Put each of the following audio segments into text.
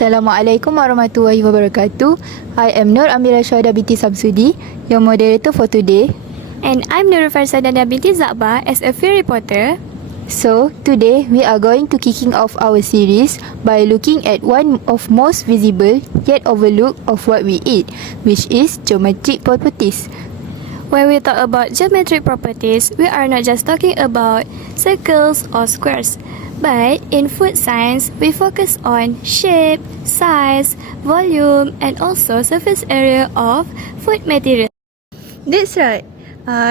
Assalamualaikum warahmatullahi wabarakatuh. I am Nur Amira Syahada binti Samsudi, your moderator for today. And I'm Nurul Farsadana binti Zakba as a field reporter. So, today we are going to kicking off our series by looking at one of most visible yet overlooked of what we eat, which is geometric properties. When we talk about geometric properties, we are not just talking about circles or squares. But in food science, we focus on shape, size, volume, and also surface area of food material. That's right.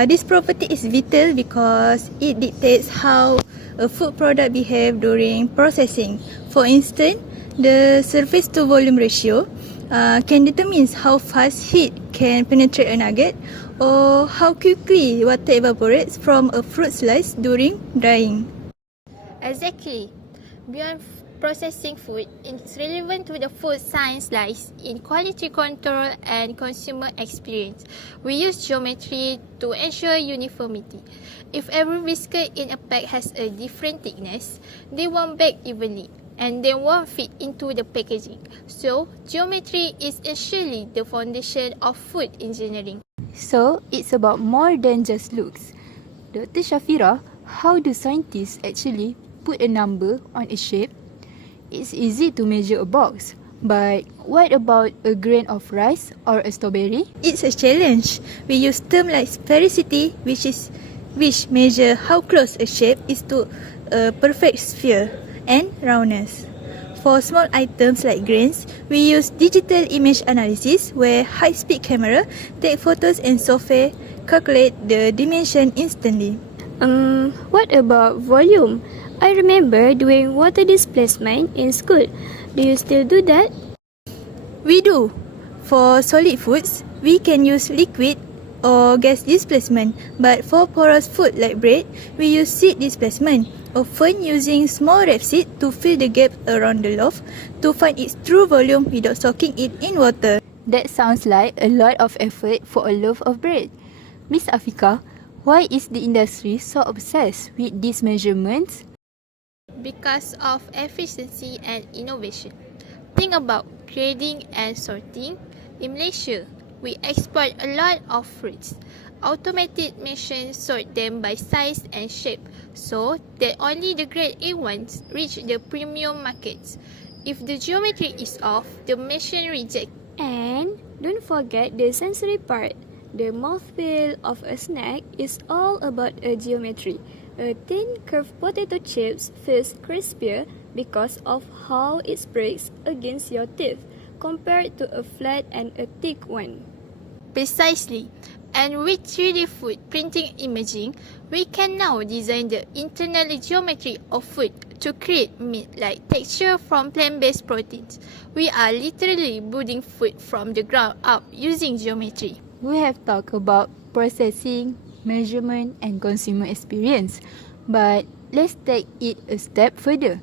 This property is vital because it dictates how a food product behave during processing. For instance, the surface to volume ratio can determine how fast heat can penetrate a nugget or how quickly water evaporates from a fruit slice during drying. Exactly. Beyond processing food, it's relevant to the food science lies in quality control and consumer experience. We use geometry to ensure uniformity. If every biscuit in a pack has a different thickness, they won't bake evenly and they won't fit into the packaging. So, geometry is essentially the foundation of food engineering. So, it's about more than just looks. Dr. Shafira, how do scientists actually put a number on a shape? It's easy to measure a box, but what about a grain of rice or a strawberry? It's a challenge. We use terms like sphericity, which measure how close a shape is to a perfect sphere, and roundness. For small items like grains, we use digital image analysis where high-speed camera take photos and software calculate the dimension instantly. What about volume? I remember doing water displacement in school. Do you still do that? We do. For solid foods, we can use liquid or gas displacement, but for porous food like bread, we use seed displacement, often using small rapeseed to fill the gap around the loaf to find its true volume without soaking it in water. That sounds like a lot of effort for a loaf of bread. Miss Afika, why is the industry so obsessed with these measurements? Because of efficiency and innovation. Think about grading and sorting. In Malaysia, we export a lot of fruits. Automated machines sort them by size and shape so that only the grade A ones reach the premium markets. If the geometry is off, the machine rejects. And don't forget the sensory part. The mouthfeel of a snack is all about a geometry. A thin curved potato chips feels crispier because of how it breaks against your teeth compared to a flat and a thick one. Precisely. And with 3D food printing imaging, we can now design the internal geometry of food to create meat-like texture from plant-based proteins. We are literally building food from the ground up using geometry. We have talked about processing, measurement and consumer experience, but let's take it a step further.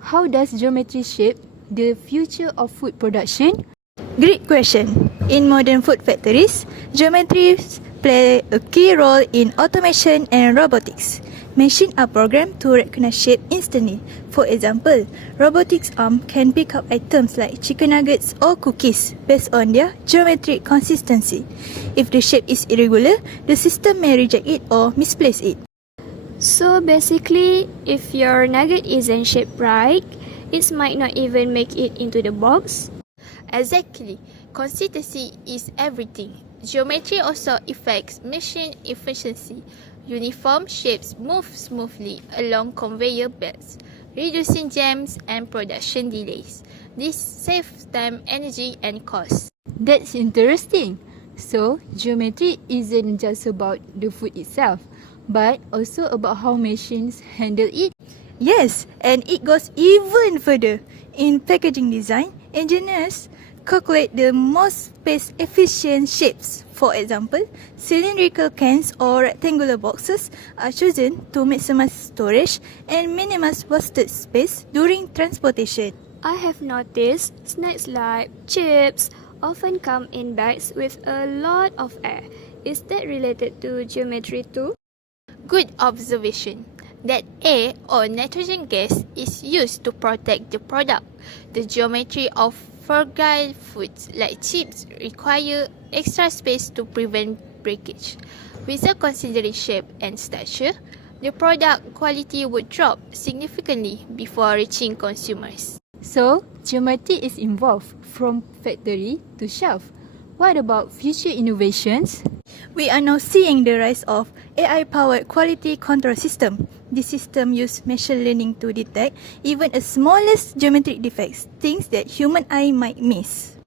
How does geometry shape the future of food production? Great question. In modern food factories, geometries play a key role in automation and robotics. Machines are programmed to recognize shape instantly. For example, robotics arm can pick up items like chicken nuggets or cookies based on their geometric consistency. If the shape is irregular, the system may reject it or misplace it. So basically, if your nugget isn't shaped right, it might not even make it into the box. Exactly. Consistency is everything. Geometry also affects machine efficiency. Uniform shapes move smoothly along conveyor belts, reducing jams and production delays. This saves time, energy and cost. That's interesting. So, geometry isn't just about the food itself, but also about how machines handle it. Yes, and it goes even further. In packaging design, engineers calculate the most space-efficient shapes. For example, cylindrical cans or rectangular boxes are chosen to maximize storage and minimize wasted space during transportation. I have noticed snacks like chips often come in bags with a lot of air. Is that related to geometry too? Good observation. that air or nitrogen gas is used to protect the product. The geometry of fragile foods like chips require extra space to prevent breakage. Without considering shape and structure, the product quality would drop significantly before reaching consumers. So, geometry is involved from factory to shelf. What about future innovations? We are now seeing the rise of AI-powered quality control system. This system uses machine learning to detect even the smallest geometric defects, things that human eye might miss.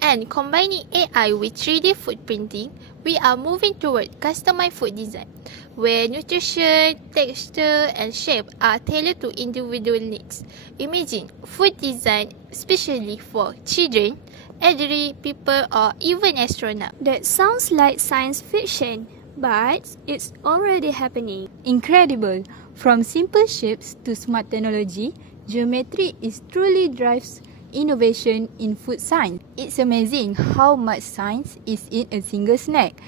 And combining AI with 3D food printing, we are moving toward customized food design, where nutrition, texture, and shape are tailored to individual needs. Imagine food design especially for children, elderly people, or even astronauts. That sounds like science fiction, but it's already happening. Incredible! From simple shapes to smart technology, geometry is truly drives innovation in food science. It's amazing how much science is in a single snack.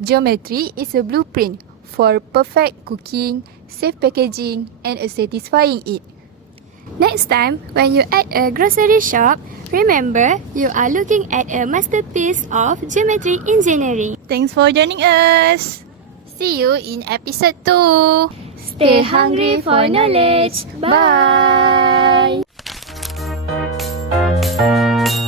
Geometry is a blueprint for perfect cooking, safe packaging, and a satisfying eat. Next time, when you at a grocery shop, remember you are looking at a masterpiece of geometry engineering. Thanks for joining us! See you in episode 2. Stay hungry for knowledge. Bye. Bye.